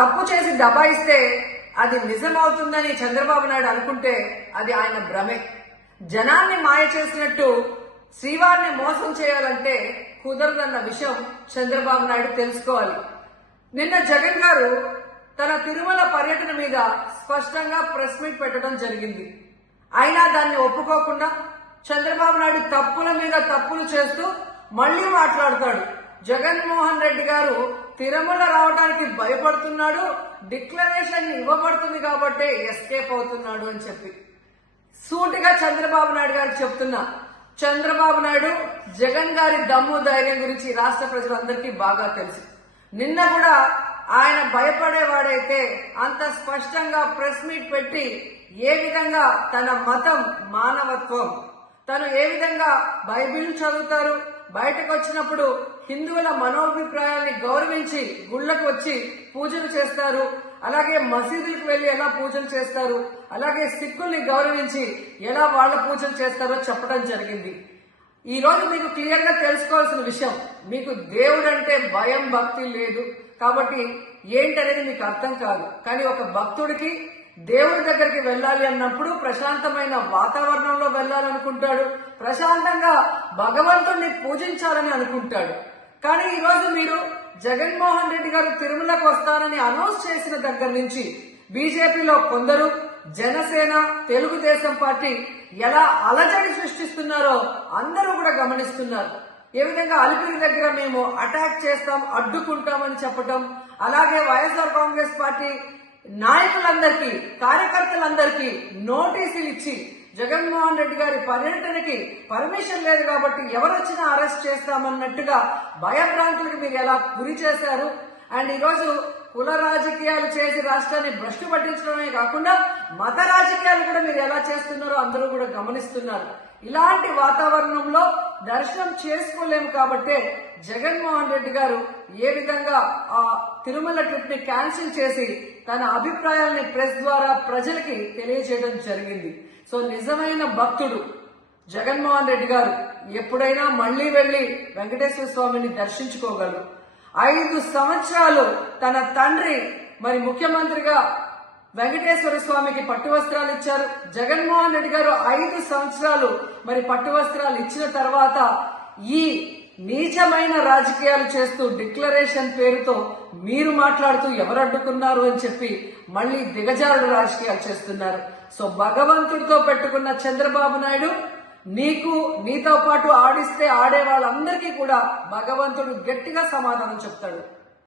తప్పు చేసి దబాయిస్తే అది నిజమవుతుందని చంద్రబాబు నాయుడు అనుకుంటే అది ఆయన భ్రమే. జనాన్ని మాయ చేసినట్టు శ్రీవారిని మోసం చేయాలంటే కుదరదన్న విషయం చంద్రబాబు నాయుడు తెలుసుకోవాలి. నిన్న జగన్ గారు తన తిరుమల పర్యటన మీద స్పష్టంగా ప్రెస్ మీట్ పెట్టడం జరిగింది. అయినా దాన్ని ఒప్పుకోకుండా చంద్రబాబు నాయుడు తప్పుల మీద తప్పులు చేస్తూ మళ్లీ మాట్లాడతాడు. జగన్మోహన్ రెడ్డి గారు తిరుమల రావడానికి భయపడుతున్నాడు, డిక్లరేషన్ ఇవ్వబడుతుంది కాబట్టి ఎస్కేప్ అవుతున్నాడు అని చెప్పి సూటిగా చంద్రబాబు నాయుడు గారికి చెప్తున్నా. చంద్రబాబు నాయుడు జగన్ గారి దమ్ము ధైర్యం గురించి రాష్ట్ర ప్రజలందరికీ బాగా తెలుసు. నిన్న కూడా ఆయన భయపడేవాడైతే అంత స్పష్టంగా ప్రెస్ మీట్ పెట్టి ఏ విధంగా తన మతం మానవత్వం, తను ఏ విధంగా బైబిల్ చదువుతారు, బయటకు వచ్చినప్పుడు హిందువుల మనోభిప్రాయాల్ని గౌరవించి గుళ్లకు వచ్చి పూజలు చేస్తారు, అలాగే మసీదులకు వెళ్లి ఎలా పూజలు చేస్తారు, అలాగే సిక్కుల్ని గౌరవించి ఎలా వాళ్ళ పూజలు చేస్తారో చెప్పడం జరిగింది. ఈ రోజు మీకు క్లియర్ గా తెలుసుకోవాల్సిన విషయం, మీకు దేవుడు అంటే భయం భక్తి లేదు కాబట్టి ఏంటనేది మీకు అర్థం కాదు. కానీ ఒక భక్తుడికి దేవుడి దగ్గరికి వెళ్ళాలి అన్నప్పుడు ప్రశాంతమైన వాతావరణంలో వెళ్ళాలనుకుంటాడు, ప్రశాంతంగా భగవంతుడిని పూజించాలని అనుకుంటాడు. కానీ ఈ రోజు మీరు జగన్మోహన్ రెడ్డి గారు తిరుమలకు వస్తారని అనౌన్స్ చేసిన దగ్గర నుంచి బీజేపీలో కొందరు, జనసేన, తెలుగుదేశం పార్టీ ఎలా అలజడి సృష్టిస్తున్నారో అందరూ కూడా గమనిస్తున్నారు. ఏ విధంగా అలిపిరి దగ్గర మేము అటాక్ చేస్తాం, అడ్డుకుంటామని చెప్పటం, అలాగే వైఎస్ఆర్ కాంగ్రెస్ పార్టీ నాయకులందరికీ, కార్యకర్తలందరికీ నోటీసులు ఇచ్చి జగన్మోహన్ రెడ్డి గారి పర్యటనకి పర్మిషన్ లేదు కాబట్టి ఎవరొచ్చినా అరెస్ట్ చేస్తామన్నట్టుగా భయభ్రాంతులకు మీరు ఎలా గురి చేశారు. అండ్ ఈరోజు కుల రాజకీయాలు చేసి రాష్ట్రాన్ని భ్రష్టు పట్టించడమే కాకుండా మత రాజకీయాలు కూడా మీరు ఎలా చేస్తున్నారో అందరూ కూడా గమనిస్తున్నారు. ఇలాంటి వాతావరణంలో దర్శనం చేసుకోలేము కాబట్టే జగన్మోహన్ రెడ్డి గారు ఏ విధంగా ఆ తిరుమల ట్రిప్ ని క్యాన్సిల్ చేసి తన అభిప్రాయాల్ని ప్రెస్ ద్వారా ప్రజలకి తెలియజేయడం జరిగింది. సో నిజమైన భక్తుడు జగన్మోహన్ రెడ్డి గారు ఎప్పుడైనా మళ్లీ వెళ్లి వెంకటేశ్వర స్వామిని దర్శించుకోగలరు. 5 సంవత్సరాలు తన తండ్రి మరి ముఖ్యమంత్రిగా వెంకటేశ్వర స్వామికి పట్టు వస్త్రాలు ఇచ్చారు. జగన్మోహన్ రెడ్డి గారు 5 సంవత్సరాలు మరి పట్టు వస్త్రాలు ఇచ్చిన తర్వాత ఈ నీచమైన రాజకీయాలు చేస్తూ డిక్లరేషన్ పేరుతో మీరు మాట్లాడుతూ ఎవరు అడ్డుకున్నారు అని చెప్పి మళ్లీ దిగజారుడు రాజకీయాలు చేస్తున్నారు. సో భగవంతుడితో పెట్టుకున్న చంద్రబాబు నాయుడు నీతో పాటు ఆడిస్తే ఆడే వాళ్ళందరికీ కూడా భగవంతుడు గట్టిగా సమాధానం చెప్తాడు.